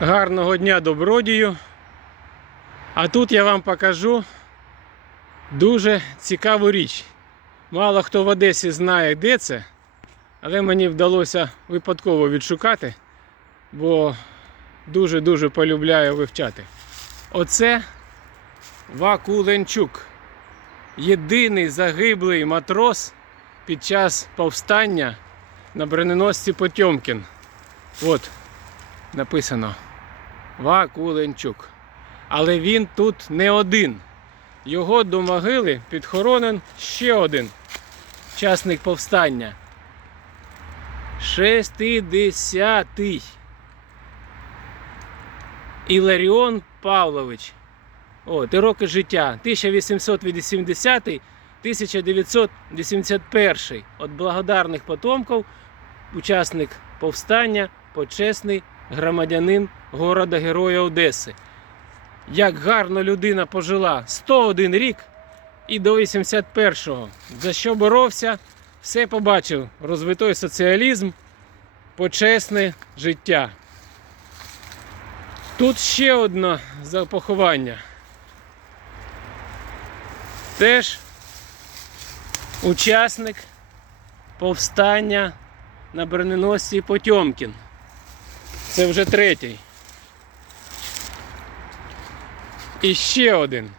Гарного дня добродію. А тут я вам покажу дуже цікаву річ. Мало хто в Одесі знає, де це, але мені вдалося випадково відшукати, бо дуже-дуже полюбляю вивчати. Оце Вакуленчук. Єдиний загиблий матрос під час повстання на броненосці Потьомкін. От написано Вакуленчук. Але він тут не один. Його до могили підхоронен ще один учасник повстання. 60-й. Іларіон Павлович. От, і роки життя 1880-1981. От благодарних потомків, учасник повстання, почесний громадянин города Героя Одеси. Як гарно людина пожила 101 рік і до 81-го. За що боровся, все побачив. Розвитой соціалізм, почесне життя. Тут ще одне поховання. Теж учасник повстання на броненосці Потьомкін. Це вже третій. І ще один.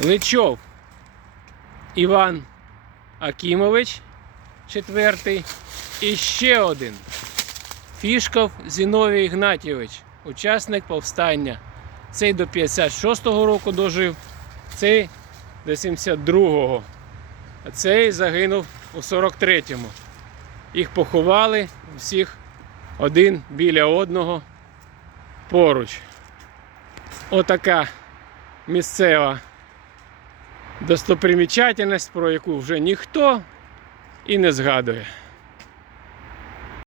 Личов Іван Акімович, четвертий. І ще один. Фішков Зіновій Ігнатійович, учасник повстання. Цей до 56-го року дожив, цей до 72-го. А цей загинув у 43-му. Їх поховали всіх один біля одного поруч. Отака місцева достопримічательність, про яку вже ніхто і не згадує.